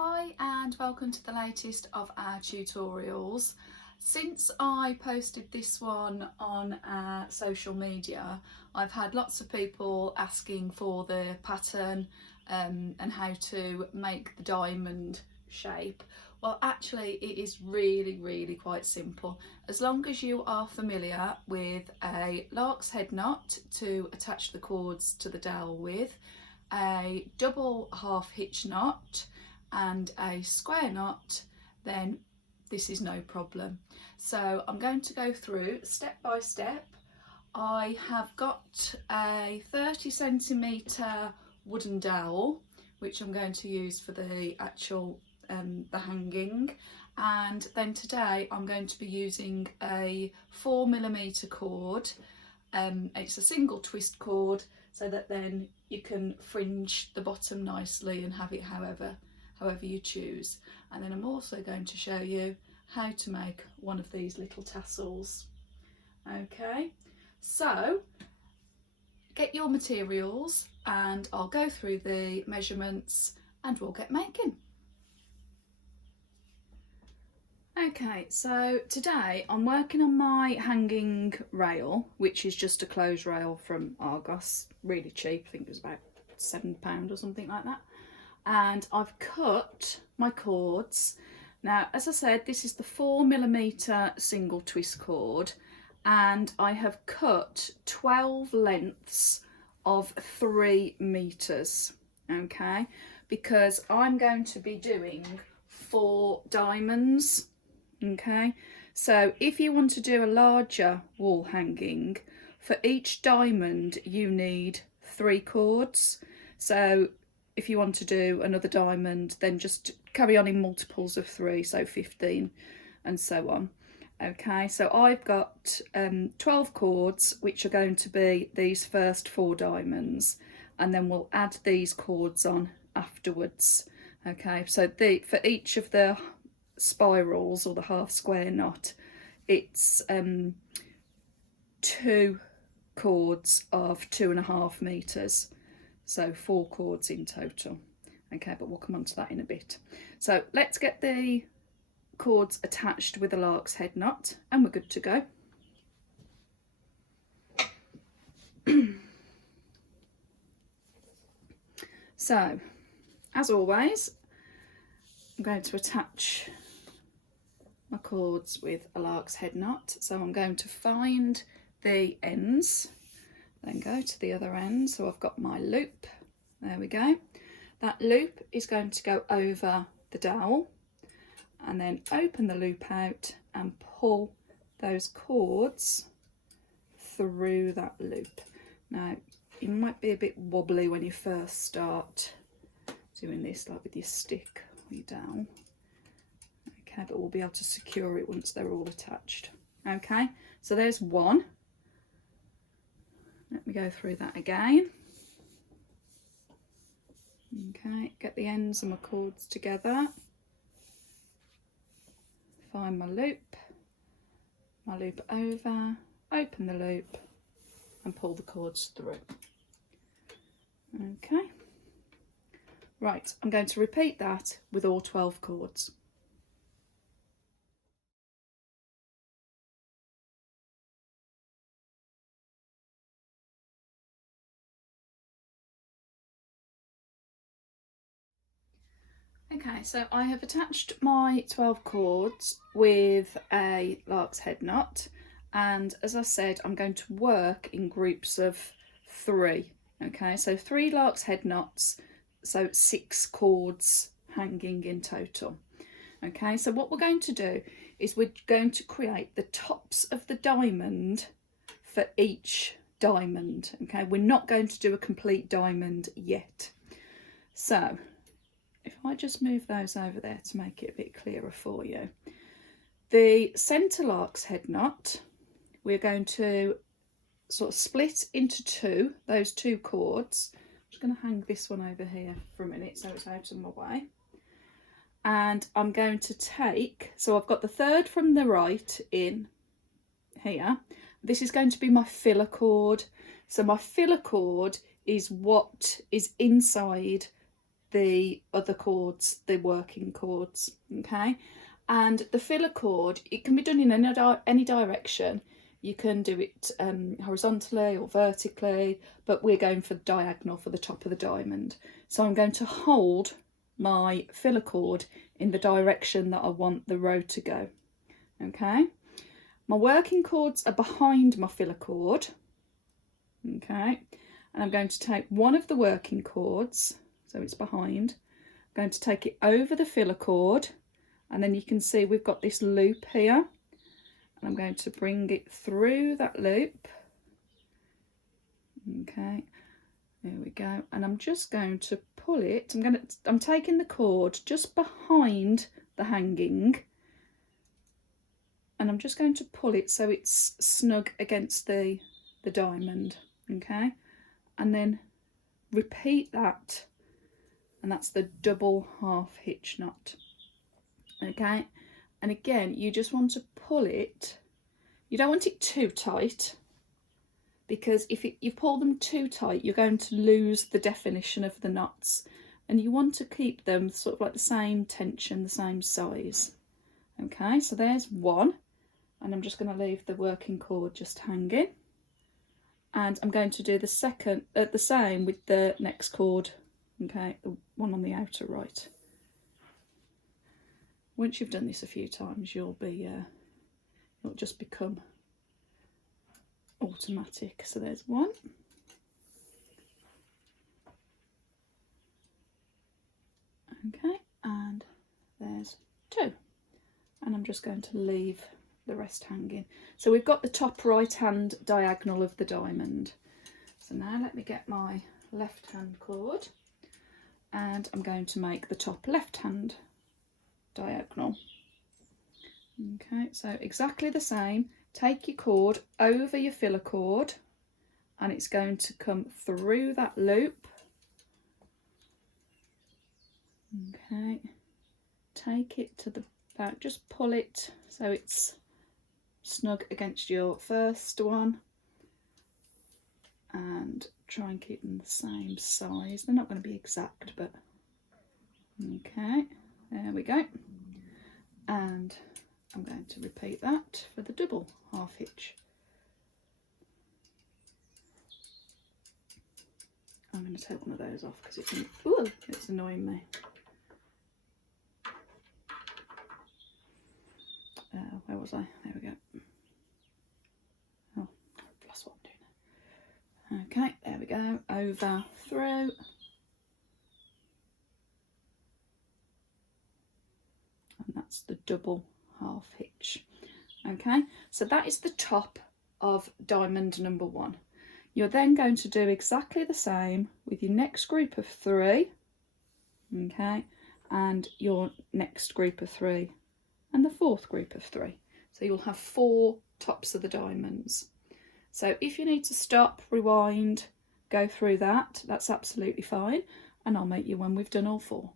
Hi and welcome to the latest of our tutorials. Since I posted this one on our social media, I've had lots of people asking for the pattern and how to make the diamond shape. Well, actually it is really quite simple. As long as you are familiar with a lark's head knot to attach the cords to the dowel with, a double half hitch knot and a square knot, then this is no problem. So I'm going to go through step by step. I have got a 30cm wooden dowel which I'm going to use for the actual the hanging, and then today I'm going to be using a 4mm cord. It's a single twist cord so that then you can fringe the bottom nicely and have it however you choose. And then I'm also going to show you how to make one of these little tassels. Okay, so get your materials and I'll go through the measurements and we'll get making. Okay, so today I'm working on my hanging rail, which is just a clothes rail from Argos, really cheap. I think it was about £7 or something like that. And I've cut my cords. Now, as I said, this is the 4mm single twist cord, and I have cut 12 lengths of 3 meters, okay, because I'm going to be doing 4 diamonds. Okay, so if you want to do a larger wall hanging, for each diamond you need 3 cords. So if you want to do another diamond, then just carry on in multiples of 3, so 15 and so on. Okay, so I've got 12 cords, which are going to be these first 4 diamonds, and then we'll add these cords on afterwards. Okay, so for each of the spirals or the half square knot, it's 2 cords of 2.5 meters. So 4 cords in total. Okay, but we'll come on to that in a bit. So let's get the cords attached with the lark's head knot and we're good to go. So, as always, I'm going to attach my cords with a lark's head knot. So I'm going to find the ends, then go to the other end. So I've got my loop, there we go. That loop is going to go over the dowel, and then open the loop out and pull those cords through that loop. Now, it might be a bit wobbly when you first start doing this, like with your stick or your dowel. Okay, but we'll be able to secure it once they're all attached. Okay, so there's one. Let me go through that again. Okay, get the ends of my cords together. Find my loop over, open the loop and pull the cords through. Okay, right, I'm going to repeat that with all 12 cords. Okay, so I have attached my 12 cords with a lark's head knot, and as I said, I'm going to work in groups of 3. Okay, so 3 lark's head knots, so 6 cords hanging in total. Okay, so what we're going to do is we're going to create the tops of the diamond for each diamond. Okay, we're not going to do a complete diamond yet. So if I just move those over there to make it a bit clearer for you. The centre lark's head knot, we're going to sort of split into 2, those 2 cords. I'm just going to hang this one over here for a minute so it's out of my way. And I'm going to take, so I've got the third from the right in here. This is going to be my filler cord. So my filler cord is what is inside the other cords, the working cords, okay? And the filler cord, it can be done in any direction. You can do it horizontally or vertically, but we're going for diagonal for the top of the diamond. So I'm going to hold my filler cord in the direction that I want the row to go, okay? My working cords are behind my filler cord, okay? And I'm going to take one of the working cords, so it's behind, I'm going to take it over the filler cord, and then you can see we've got this loop here, and I'm going to bring it through that loop, okay, there we go, and I'm just going to pull it, I'm taking the cord just behind the hanging, and I'm just going to pull it so it's snug against the diamond, okay, and then repeat that, and that's the double half hitch knot, okay. And again, you just want to pull it, you don't want it too tight, because if you pull them too tight, you're going to lose the definition of the knots, and you want to keep them sort of like the same tension, the same size, okay. So there's one, and I'm just going to leave the working cord just hanging, and I'm going to do the same with the next cord, okay, the one on the outer right. Once you've done this a few times, it'll just become automatic. So there's one, okay, and there's two, and I'm just going to leave the rest hanging. So we've got the top right hand diagonal of the diamond. So now let me get my left hand cord, and I'm going to make the top left hand diagonal, okay. So exactly the same, take your cord over your filler cord, and it's going to come through that loop, okay, take it to the back, just pull it so it's snug against your first one, and try and keep them the same size. They're not going to be exact, but okay, there we go. And I'm going to repeat that for the double half hitch. I'm going to take one of those off because it's annoying me. Where was I? There we go. Oh, that's what I'm doing. Okay, there we go. Over, through. And that's the double half hitch. Okay, so that is the top of diamond number one. You're then going to do exactly the same with your next group of three, okay, and your next group of three, and the fourth group of three. So you'll have 4 tops of the diamonds. So if you need to stop, rewind, go through that, that's absolutely fine, and I'll make you when we've done all 4.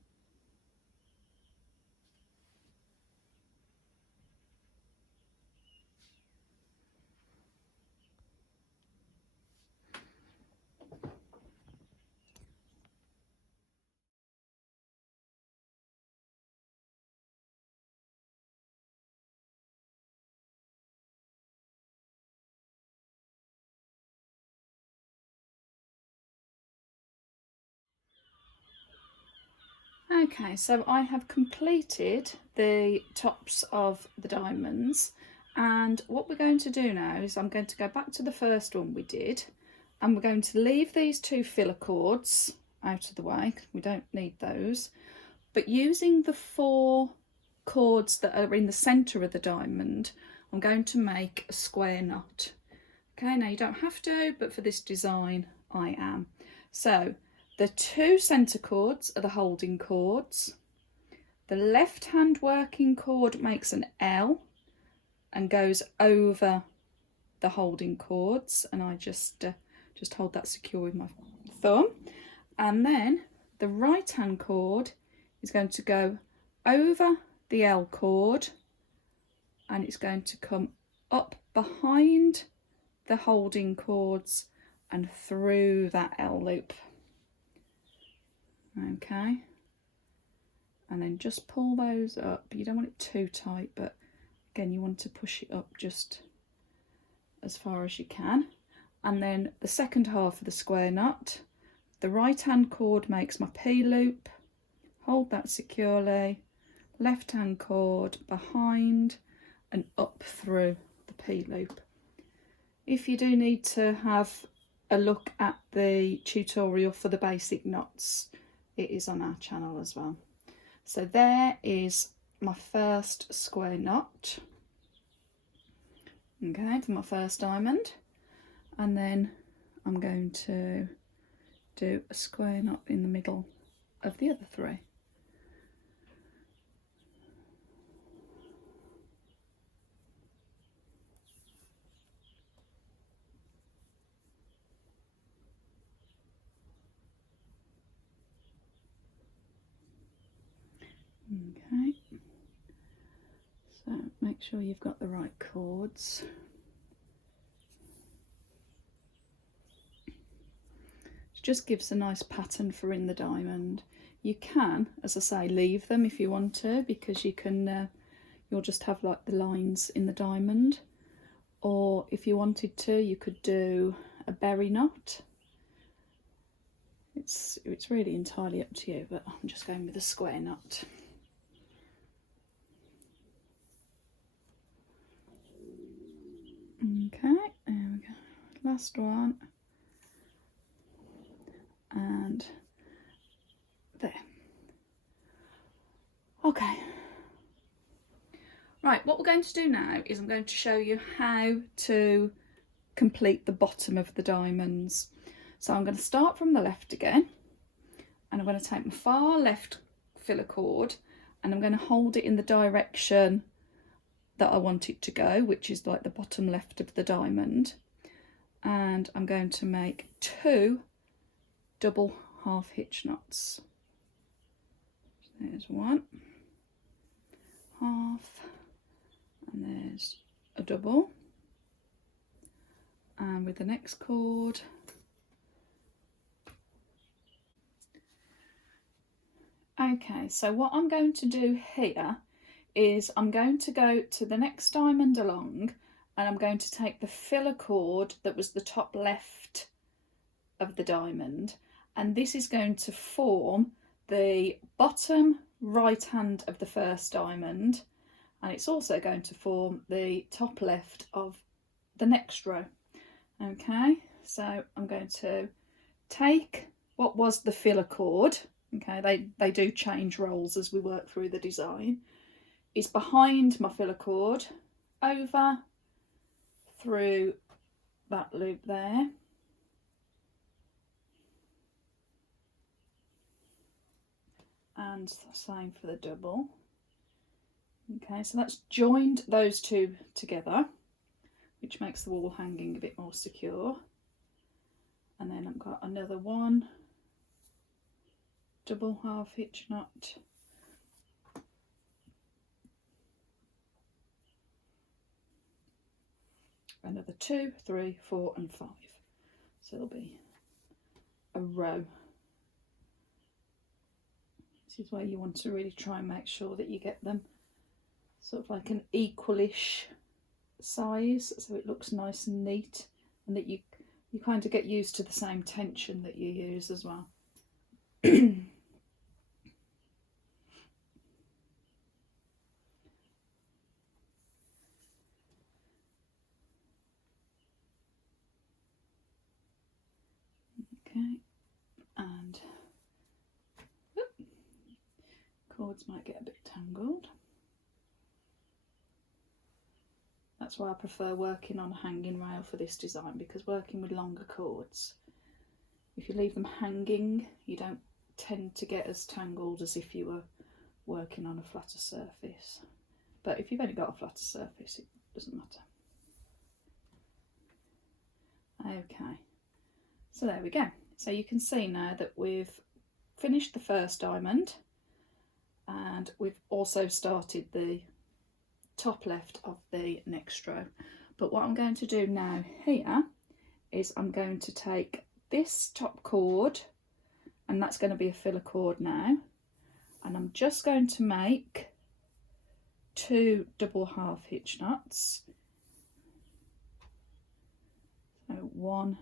Okay, so I have completed the tops of the diamonds, and what we're going to do now is I'm going to go back to the first one we did, and we're going to leave these 2 filler cords out of the way because we don't need those, but using the 4 cords that are in the centre of the diamond, I'm going to make a square knot. Okay, now you don't have to, but for this design I am. So the 2 centre cords are the holding cords. The left hand working cord makes an L and goes over the holding cords, and I just hold that secure with my thumb. And then the right hand cord is going to go over the L cord, and it's going to come up behind the holding cords and through that L loop. Okay, and then just pull those up. You don't want it too tight, but again, you want to push it up just as far as you can. And then the second half of the square knot, the right hand cord makes my P-loop, hold that securely, left hand cord behind and up through the P-loop. If you do need to have a look at the tutorial for the basic knots, it is on our channel as well. So there is my first square knot, okay, for my first diamond, and then I'm going to do a square knot in the middle of the other three. Okay, so make sure you've got the right cords. It just gives a nice pattern for in the diamond. You can, as I say, leave them if you want to, because you can you'll just have like the lines in the diamond, or if you wanted to, you could do a berry knot. It's really entirely up to you, but I'm just going with a square knot. Okay, there we go. Last one. And there. Okay. Right, what we're going to do now is I'm going to show you how to complete the bottom of the diamonds. So I'm going to start from the left again, and I'm going to take my far left filler cord and I'm going to hold it in the direction that I want it to go, which is like the bottom left of the diamond, and I'm going to make 2 double half hitch knots. There's 1, half, and there's a double, and with the next cord okay, so what I'm going to do here is I'm going to go to the next diamond along, and I'm going to take the filler cord that was the top left of the diamond, and this is going to form the bottom right hand of the first diamond, and it's also going to form the top left of the next row. Okay, so I'm going to take what was the filler cord, okay, they do change roles as we work through the design, is behind my filler cord, over through that loop there, and the same for the double. Okay, so that's joined those two together, which makes the wall hanging a bit more secure. And then I've got another 1 double half hitch knot, another 2, 3, 4 and 5. So it'll be a row. This is where you want to really try and make sure that you get them sort of like an equalish size, so it looks nice and neat, and that you kind of get used to the same tension that you use as well. Okay, and cords might get a bit tangled. That's why I prefer working on a hanging rail for this design, because working with longer cords, if you leave them hanging, you don't tend to get as tangled as if you were working on a flatter surface. But if you've only got a flatter surface, it doesn't matter. Okay, so there we go. So you can see now that we've finished the first diamond, and we've also started the top left of the next row. But what I'm going to do now here is I'm going to take this top cord and that's going to be a filler cord now, and I'm just going to make 2 double half hitch knots. So 1,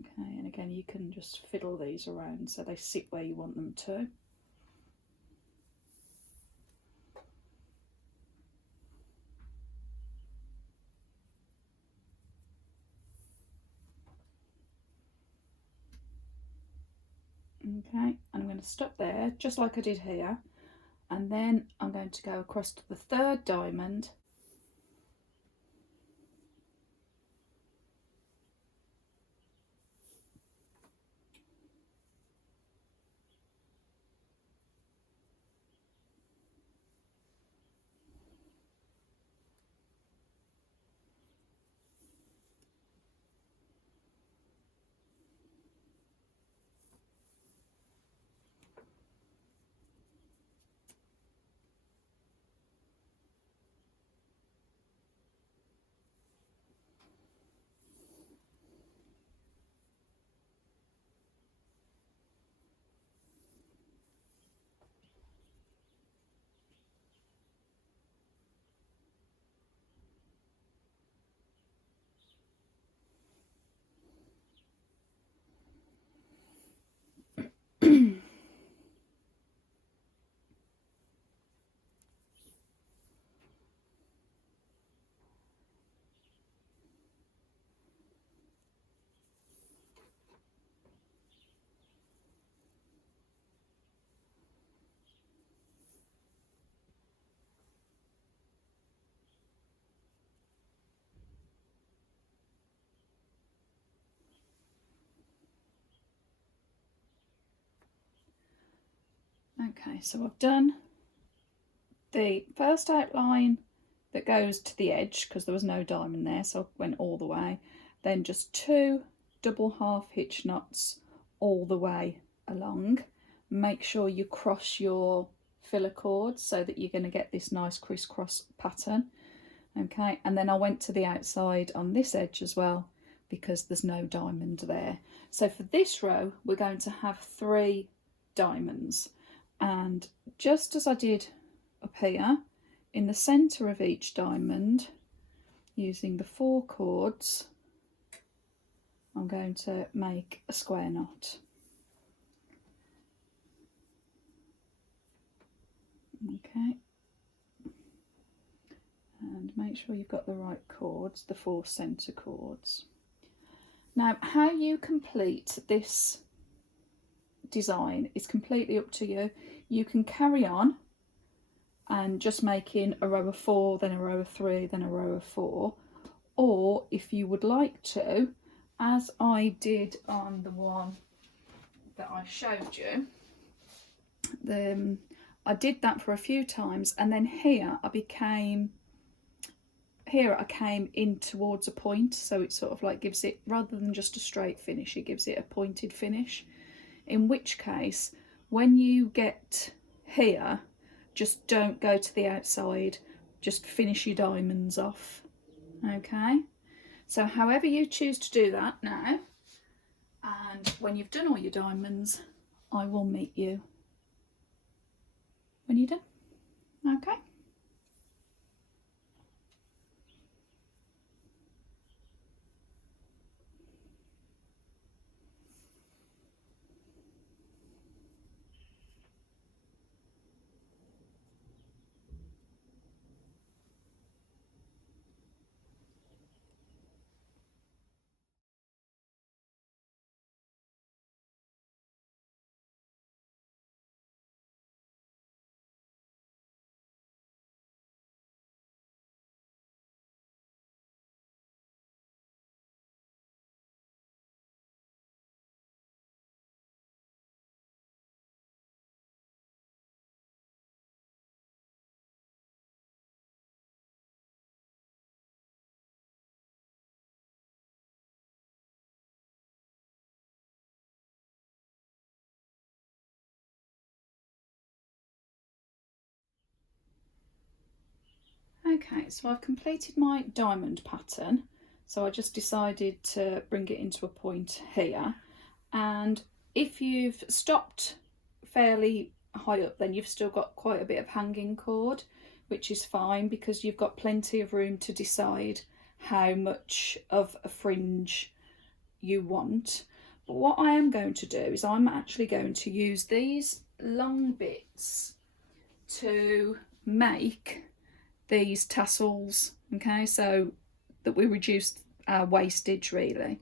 okay, and again you can just fiddle these around so they sit where you want them to. Okay, and I'm going to stop there just like I did here, and then I'm going to go across to the 3rd diamond. Okay, so I've done the first outline that goes to the edge because there was no diamond there, so I went all the way. Then just 2 double half hitch knots all the way along. Make sure you cross your filler cords so that you're going to get this nice crisscross pattern. Okay, and then I went to the outside on this edge as well because there's no diamond there. So for this row we're going to have 3 diamonds, and just as I did up here, in the centre of each diamond, using the 4 cords, I'm going to make a square knot. Okay, and make sure you've got the right cords, the 4 centre cords. Now, how you complete this design is completely up to you. You can carry on and just making a row of 4, then a row of 3, then a row of 4, or if you would like to, as I did on the one that I showed you, I did that for a few times, and then here I came in towards a point, so it sort of like gives it, rather than just a straight finish, it gives it a pointed finish, in which case when you get here, just don't go to the outside, just finish your diamonds off. Okay, so however you choose to do that now, and when you've done all your diamonds, I will meet you when you're done. Okay. Okay, so I've completed my diamond pattern, so I just decided to bring it into a point here, and if you've stopped fairly high up, then you've still got quite a bit of hanging cord, which is fine because you've got plenty of room to decide how much of a fringe you want. But what I am going to do is I'm actually going to use these long bits to make these tassels, okay, so that we reduce our wastage really.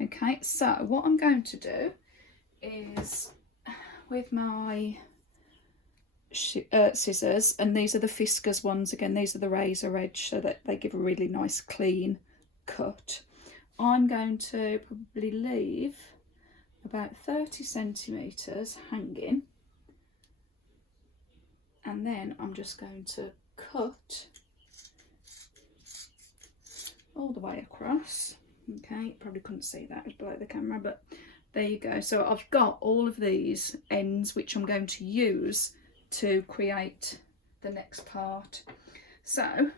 Okay, so what I'm going to do is with my scissors, and these are the Fiskars ones again, these are the razor edge, so that they give a really nice clean cut. I'm going to probably leave about 30 centimetres hanging, and then I'm just going to cut all the way across. Okay, probably couldn't see that, it's below the camera, but there you go. So I've got all of these ends which I'm going to use to create the next part. So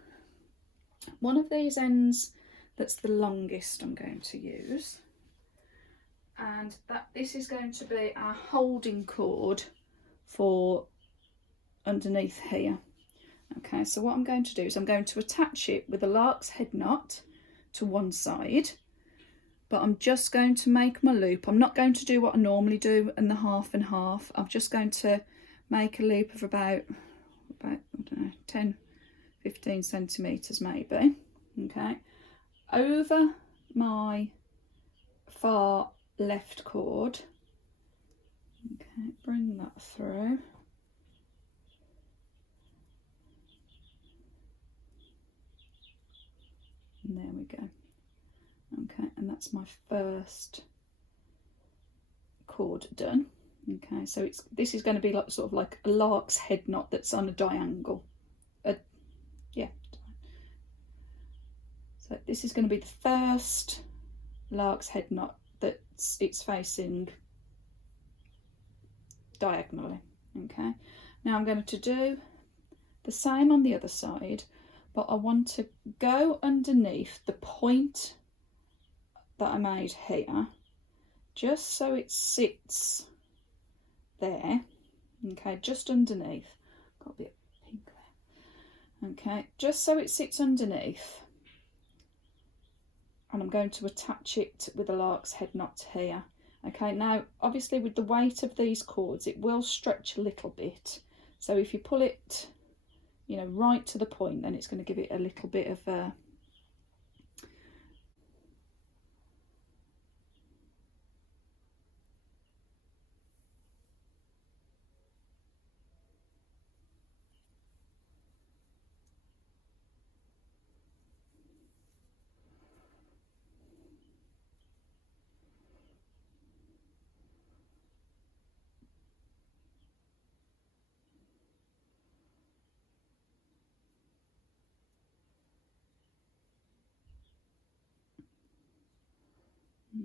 one of these ends that's the longest I'm going to use, and this is going to be our holding cord for underneath here. Okay, so what I'm going to do is I'm going to attach it with a lark's head knot to one side, but I'm just going to make my loop. I'm not going to do what I normally do and the half and half. I'm just going to make a loop of about I don't know, 10-15 centimetres maybe. Okay, over my far left cord. Okay, bring that through. And there we go. Okay, and that's my first cord done. Okay, so this is going to be like sort of like a lark's head knot that's on a diagonal. Yeah. So this is going to be the first lark's head knot it's facing diagonally. Okay, now I'm going to do the same on the other side, but I want to go underneath the point that I made here, just so it sits there. Okay, just underneath. Got a bit pink there. Okay, just so it sits underneath, and I'm going to attach it with a lark's head knot here. Okay, now obviously with the weight of these cords it will stretch a little bit, so if you pull it, you know, right to the point, then it's going to give it a little bit of a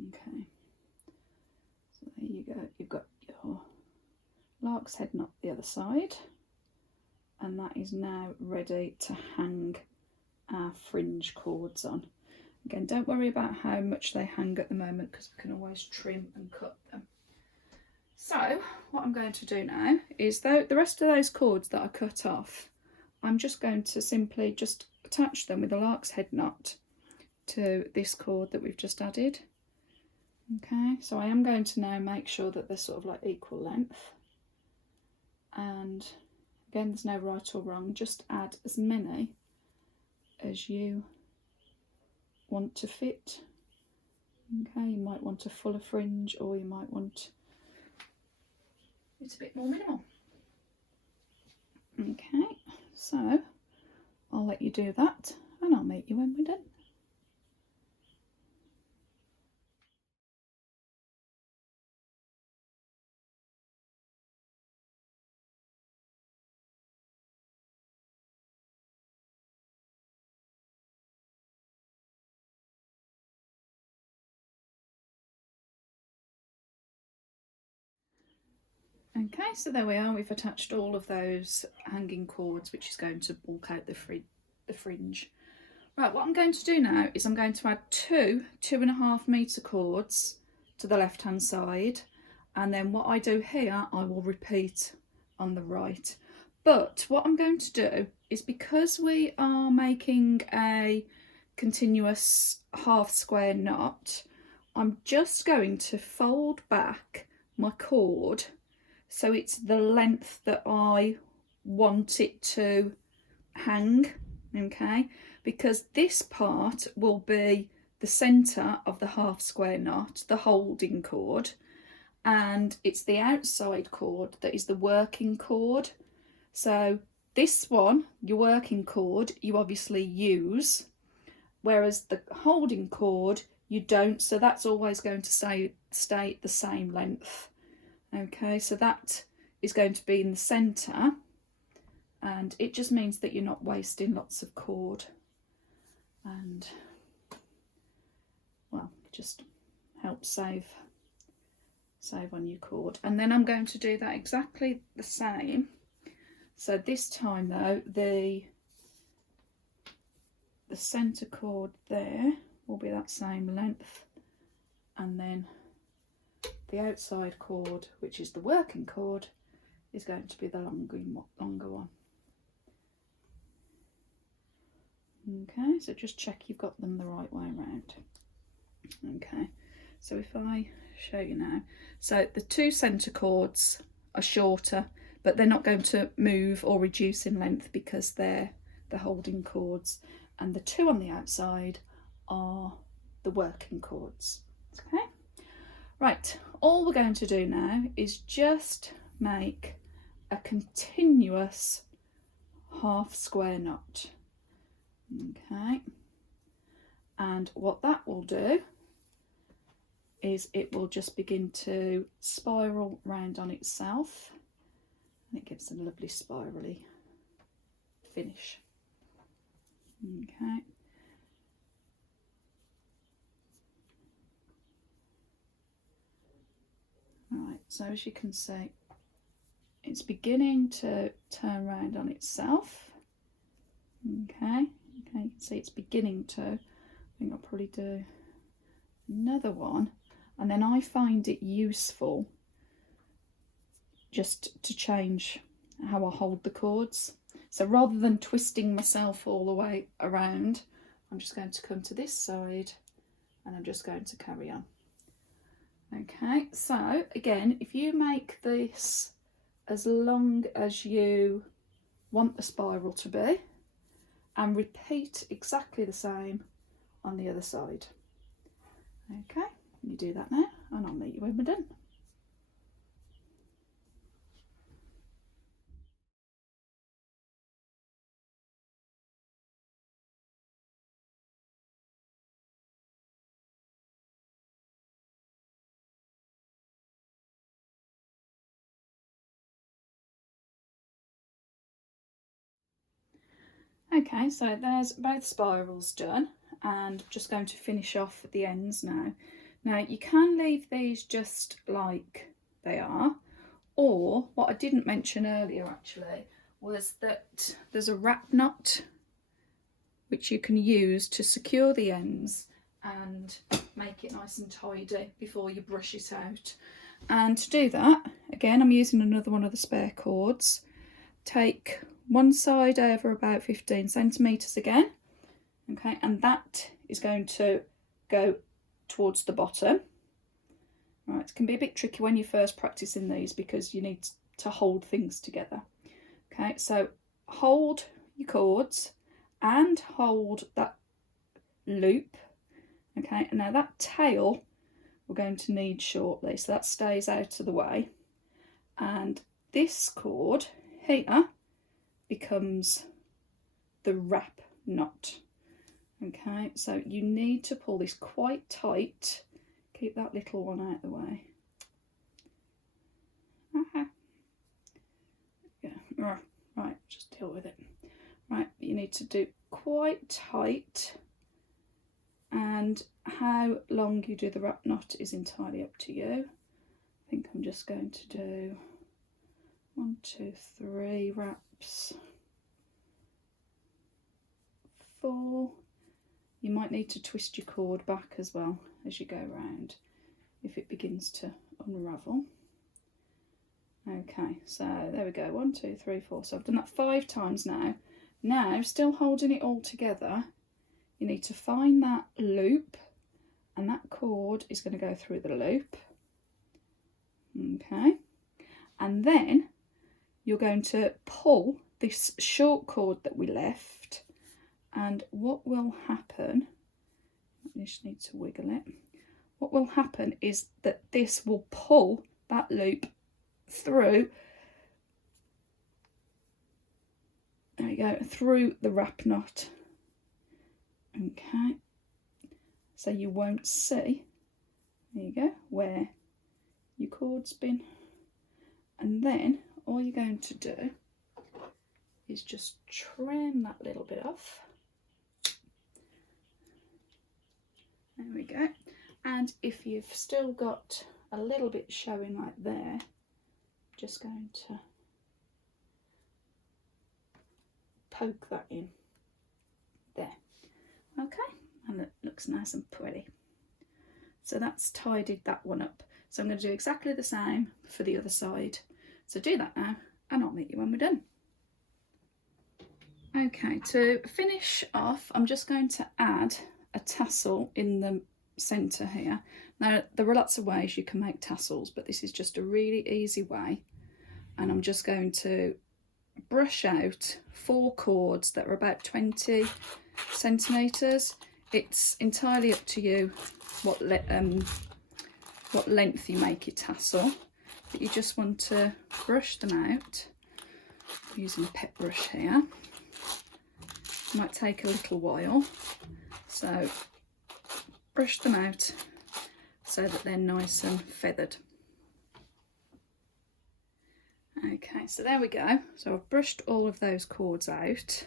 okay, so there you go, you've got your lark's head knot the other side, and that is now ready to hang our fringe cords on. Again, don't worry about how much they hang at the moment because we can always trim and cut them. So what I'm going to do now is, though the rest of those cords that I cut off, I'm just going to simply just attach them with a lark's head knot to this cord that we've just added. Okay, so I am going to now make sure that they're sort of like equal length, and again, there's no right or wrong, just add as many as you want to fit. Okay, you might want a fuller fringe, or you might want it a bit more minimal. Okay, so I'll let you do that and I'll meet you when we're done. Okay, so there we are, we've attached all of those hanging cords, which is going to bulk out the fringe. Right, what I'm going to do now is I'm going to add two 2.5 metre cords to the left hand side, and then what I do here I will repeat on the right. But what I'm going to do is, because we are making a continuous half square knot, I'm just going to fold back my cord so it's the length that I want it to hang, okay, because this part will be the centre of the half square knot, the holding cord, and it's the outside cord that is the working cord. So this one, your working cord, you obviously use, whereas the holding cord you don't, so that's always going to stay the same length. Okay, so that is going to be in the centre, and it just means that you're not wasting lots of cord, and well, just helps save on your cord. And then I'm going to do that exactly the same. So this time though, the centre cord there will be that same length, and then the outside cord, which is the working cord, is going to be the longer one. Okay, so just check you've got them the right way around. Okay, so if I show you now, so the two centre cords are shorter, but they're not going to move or reduce in length because they're the holding cords, and the two on the outside are the working cords. Okay, right, all we're going to do now is just make a continuous half square knot. Okay, and what that will do is it will just begin to spiral round on itself, and it gives a lovely spirally finish. Okay, right, so as you can see, it's beginning to turn round on itself. Okay, you can see it's beginning to. I think I'll probably do another one, and then I find it useful just to change how I hold the cords. So rather than twisting myself all the way around, I'm just going to come to this side and I'm just going to carry on. Okay, so again, if you make this as long as you want the spiral to be, and repeat exactly the same on the other side. Okay, you do that now, and I'll meet you when we're done. Okay, so there's both spirals done, and I'm just going to finish off at the ends now. Now you can leave these just like they are, or what I didn't mention earlier actually was that there's a wrap knot which you can use to secure the ends and make it nice and tidy before you brush it out. And to do that, again, I'm using another one of the spare cords. Take one side over about 15 centimetres again, okay, and that is going to go towards the bottom. Right, it can be a bit tricky when you're first practicing these because you need to hold things together. Okay, so hold your cords and hold that loop. Okay, and now that tail we're going to need shortly, so that stays out of the way, and this cord here becomes the wrap knot. Okay, so you need to pull this quite tight. Keep that little one out of the way. Yeah, right, just deal with it. Right, you need to do quite tight, and how long you do the wrap knot is entirely up to you. I think I'm just going to do 1, 2, 3 wraps, 4. You might need to twist your cord back as well as you go around if it begins to unravel. Okay, so there we go, 1, 2, 3, 4. So I've done that 5 times now. Now, still holding it all together, you need to find that loop, and that cord is going to go through the loop. Okay, and then you're going to pull this short cord that we left, and what will happen, you just need to wiggle it, what will happen is that this will pull that loop through, there we go, through the wrap knot. Okay, so you won't see, there you go, where your cord's been, and then all you're going to do is just trim that little bit off. There we go. And if you've still got a little bit showing like there, just going to poke that in there. Okay, and it looks nice and pretty. So that's tidied that one up. So I'm going to do exactly the same for the other side. So do that now, and I'll meet you when we're done. Okay, to finish off, I'm just going to add a tassel in the centre here. Now, there are lots of ways you can make tassels, but this is just a really easy way. And I'm just going to brush out 4 cords that are about 20 centimetres. It's entirely up to you what length you make your tassel, but you just want to brush them out using a pet brush here. Might take a little while, so brush them out so that they're nice and feathered. Okay, so there we go. So I've brushed all of those cords out.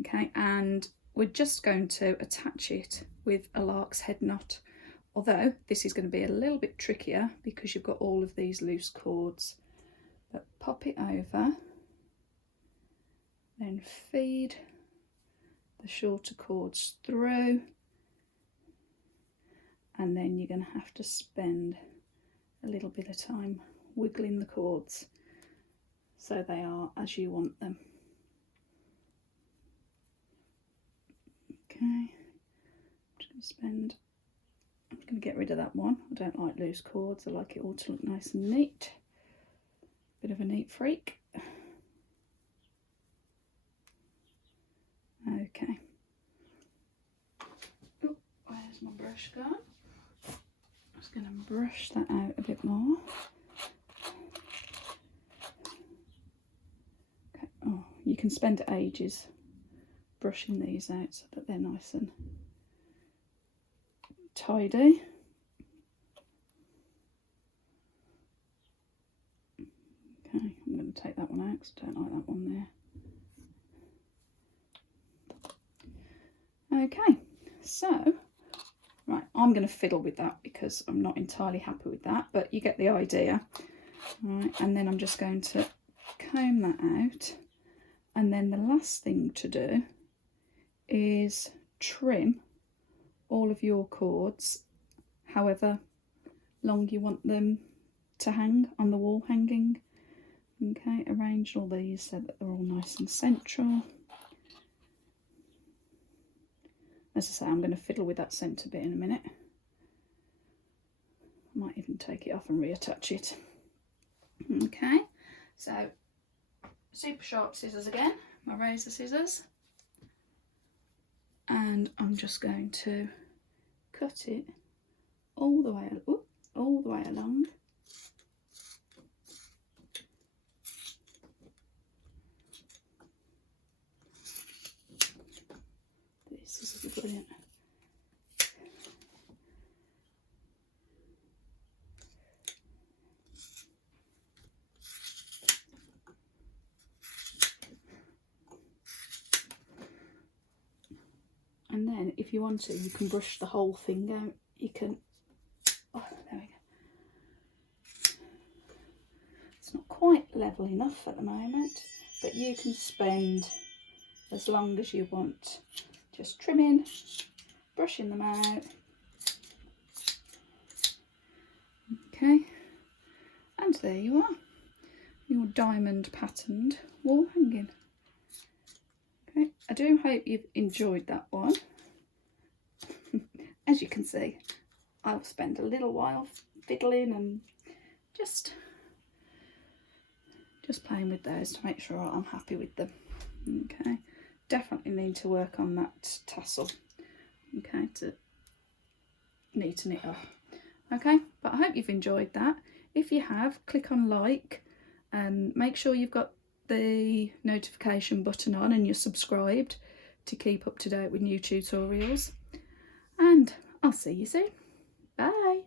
Okay, and we're just going to attach it with a lark's head knot, although this is going to be a little bit trickier because you've got all of these loose cords. But pop it over, then feed the shorter cords through, and then you're going to have to spend a little bit of time wiggling the cords so they are as you want them. Okay, I'm just going to get rid of that one. I don't like loose cords, I like it all to look nice and neat. Bit of a neat freak. Okay. Oh, where's my brush gone? I'm just going to brush that out a bit more. Okay. Oh, you can spend ages brushing these out so that they're nice and tidy. Okay, I'm going to take that one out because I don't like that one there. Okay, so, right, I'm going to fiddle with that because I'm not entirely happy with that, but you get the idea. Right, and then I'm just going to comb that out, and then the last thing to do is trim all of your cords however long you want them to hang on the wall hanging. Okay, arrange all these so that they're all nice and central. As I say, I'm going to fiddle with that centre bit in a minute. I might even take it off and reattach it. Okay, so super sharp scissors again, my razor scissors, and I'm just going to cut it all the way along. This is brilliant. And then if you want to, you can brush the whole thing out. You can, oh, there we go. It's not quite level enough at the moment, but you can spend as long as you want just trimming, brushing them out. Okay, and there you are. your diamond patterned wall hanging. Okay, I do hope you've enjoyed that one. As you can see, I'll spend a little while fiddling and just playing with those to make sure I'm happy with them. Okay, definitely need to work on that tassel, okay, to neaten it up. Okay, but I hope you've enjoyed that. If you have, click on like and make sure you've got the notification button on and you're subscribed to keep up to date with new tutorials. And I'll see you soon. Bye.